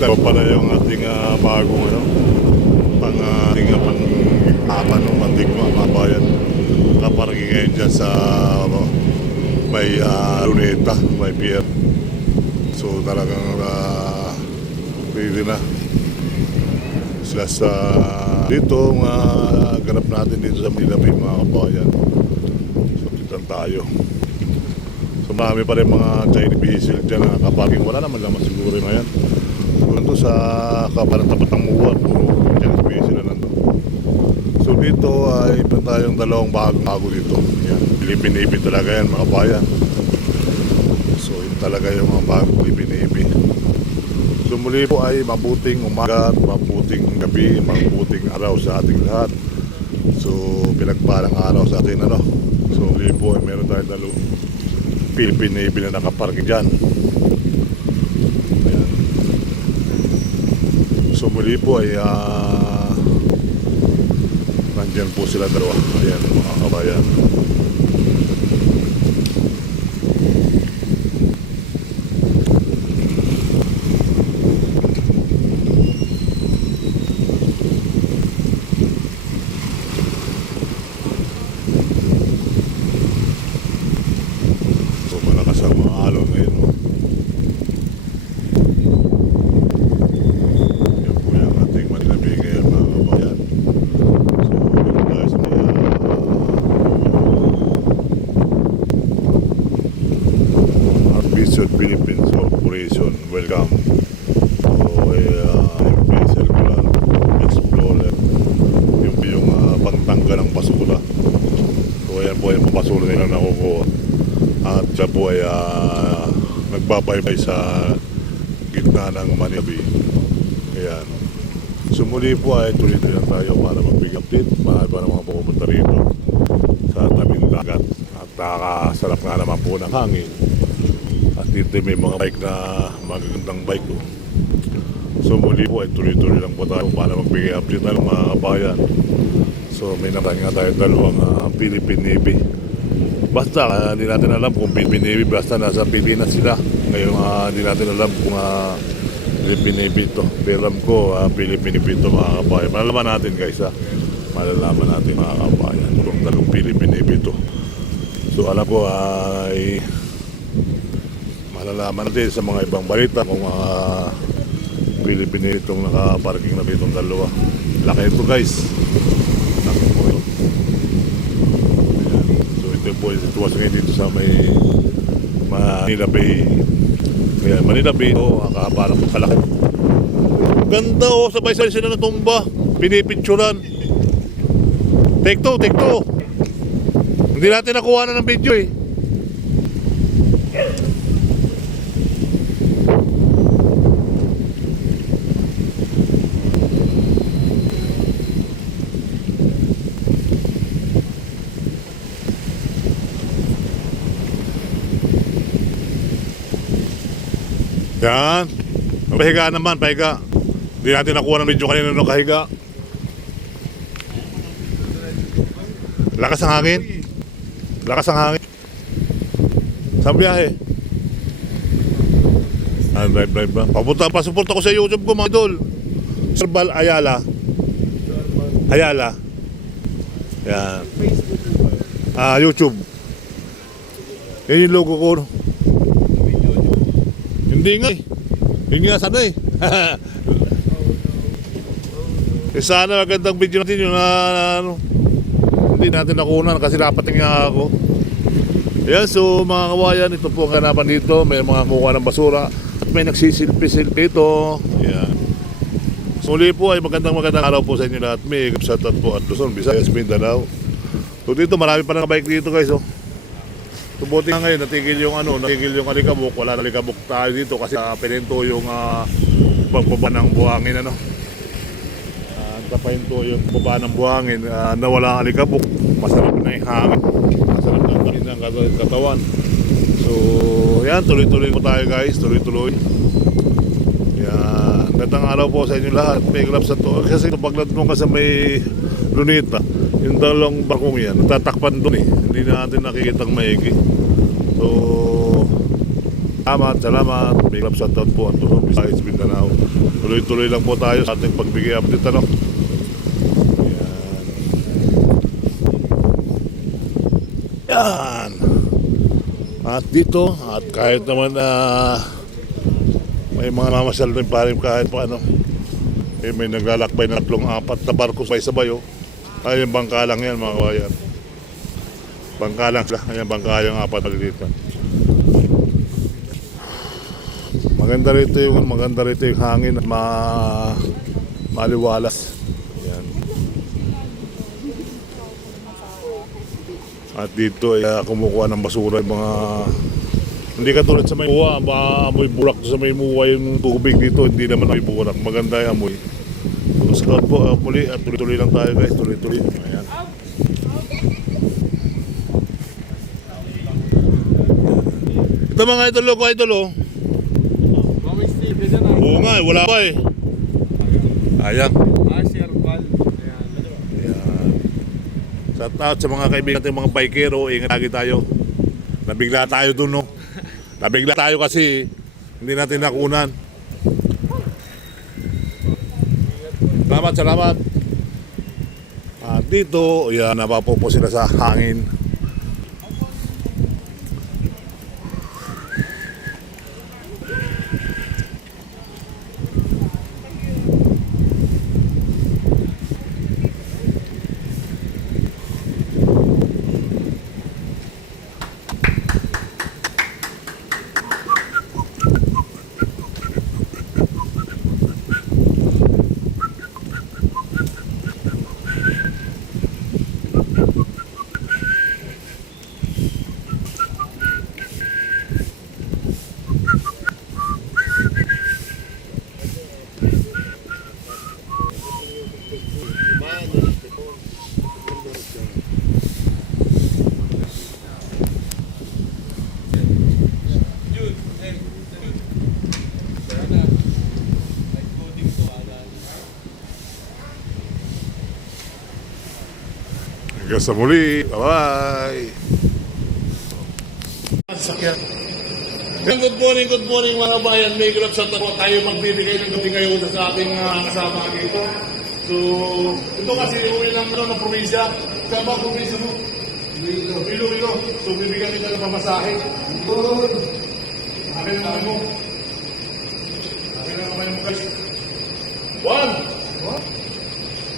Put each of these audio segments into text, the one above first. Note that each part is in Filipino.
Dalawa pala yung ating bagong ating ng Mandigma, mga bayan. Nakaparking ngayon dyan sa may Luneta, may pier. So talagang pwede na sila sa dito, ganap natin dito sa Manila Bay, mga kabayan. So kitan tayo. So marami pa rin mga Chinese vehicle dyan na nakaparking. Wala naman siguro na yan. Ito sa kaparan tapat ng Muwa, puro Chinese vehicle na nandun. So dito ay pa tayong dalawang bago dito. Yan, Philippine Navy talaga yan, mga bayan. So yun talaga yung mga bagong Philippine Navy. So muli po ay mabuting umaga, mabuting gabi, mabuting araw sa ating lahat. So pinagparang araw sa ating So muli po ay meron tayong dalawang Philippine Navy na nakaparking dyan. Ayan. So muli po ay nandyan po sila dalawa. Ayan, mga kabayan. So malakas ang mga alon ngayon. Yan po yung ating manlabi ngayon, mga kabayan. Philippines Corporation, welcome. So vessel ko lang, Explorer, yung pangtangga ng basura. So ayan po yung basura nila nakukuha. At siya po ay nagbabaybay sa gitna ng Manila Bay. Ayan. So muli po ay tuloy-tuloy lang tayo para mag-big update para mga pumunta rito sa tabing dagat. At nakakasarap nga naman po ng hangin. At dito may mga bike na magagandang bike ko. So muli po ay tuloy-tuloy lang po tayo para magbigay update na ng mga kabayan. So may nakain nga tayo dalawang Philippine Navy. Basta hindi natin alam kung Philippine Navy, basta nasa Pilipinas sila. Ngayon hindi natin alam kung Philippine Navy ito. Pero alam ko Philippine Navy ito, mga kabayan. Malalaman natin guys, malalaman natin mga kabayan kung dalawang Philippine Navy ito. So alam ko ay malalaman natin sa mga ibang balita kung Philippine itong nakaparking na itong dalawa. Laki ito guys. Laki po ito. So ito po yung sitwasyon ngayon dito sa may Manila Bay. Kaya Manila Bay ito, parang kalaki. Ganda sabay-sabay sila natumba. Pinipicturan. Take two. Hindi natin nakuha na ng video eh. Yan. Pahiga naman, pahiga. Hindi natin nakuha ng video kanina nung kahiga. Lakas ang hangin. Saan biyahe? Drive ba? Pasupport ako sa YouTube ko, mga idol. Serbal Ayala. Yan. YouTube. Yan yung logo ko. Hindi nga eh. Hindi nga sana eh. Sana magandang video natin yung hindi natin nakunan kasi napating nga ako. Ayan, so mga kawayan, ito po ang ganapan dito. May mga kukuha ng basura at may nagsisilpi-silpi ito. Ayan. So muli po ay magandang araw po sa inyo lahat. May shoutout po at Luzon, Visayas, Mindanao. So dito marami pa ng bike dito guys. Tubuti nga ngayon, natigil yung alikabok. Wala na alikabok tayo dito kasi pinento yung pagbaba ng buhangin tapahinto yung baba ng buhangin na wala alikabok. Masarap na yung hangin. Masarap na ang ng katawan. So yan, tuloy-tuloy po tayo guys. Tuloy-tuloy. Yan, gandang araw po sa inyo lahat. May glove sa to. Kasi paglad mo ka sa may Luneta, yung dalawang bakong yan, natatakpan doon eh. Hindi natin nakikitang maigi. So Salamat. May club shoutout po ang tulong Visayas Mindanao. Tuloy-tuloy lang po tayo sa ating pagbigay update, ano. Yan. At dito, at kahit naman may mga mamasyal rin pa rin kahit pa ano, may naglalakbay na 3-4 na barko sabay-sabay, oh. Ay, yung bangka lang yan, mga kabayan. Bangka lang sila. Ayan, bangka yung 4 na dito. Maganda rito yung hangin at maliwalas. Ayan. At dito ay kumukuha ng basura yung mga, hindi katulad sa may muwa, maamoy bulak sa may muwa yung tubig dito, hindi naman may bulak. Maganda yung amoy. So, scout po muli at tuloy-tuloy lang tayo, guys. Tuloy-tuloy. Ayan. Ito mga idol ko. Oo nga, wala pa eh. Ayan. Ayan. Shout out sa mga kaibigan natin, mga bikero. Ingat lagi tayo. Nabigla tayo dun, no? Nabigla tayo kasi hindi natin nakunan. Salamat. At dito, yan, napapopo sila sa hangin. Hanggang sa muli. Bye-bye. Good morning mga bayan. May grab sa tayo magbibigay ng gabi ngayon sa ating kasama dito. So, ito kasi uwi lang ng probinsya. Saan ba probinsya mo? Iloilo. So, bibigyan kita ng pamasahe. Akin ang kamay mo. Guys. 1,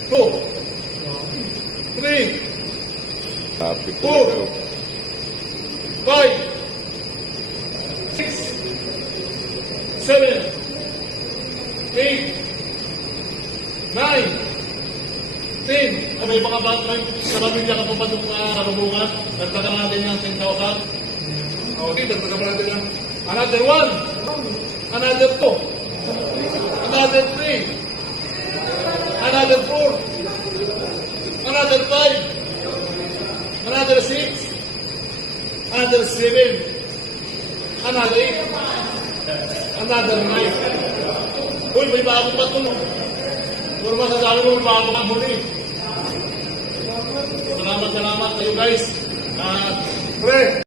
2, 3, 4, 5, 6, 7, 8, 9, 10. May mga batang sa pamilya ka pa pa itong karubungan. Nagtagang natin yung 10,000. Okay, nagtagang natin yung another 1, another 2, another 3, another 4, another 5, another 6, another 7, another 8, another 9. Uy, may bago pa ito, no? Puro masasabi mo, may bago pa muli. Salamat kayo guys. Pre!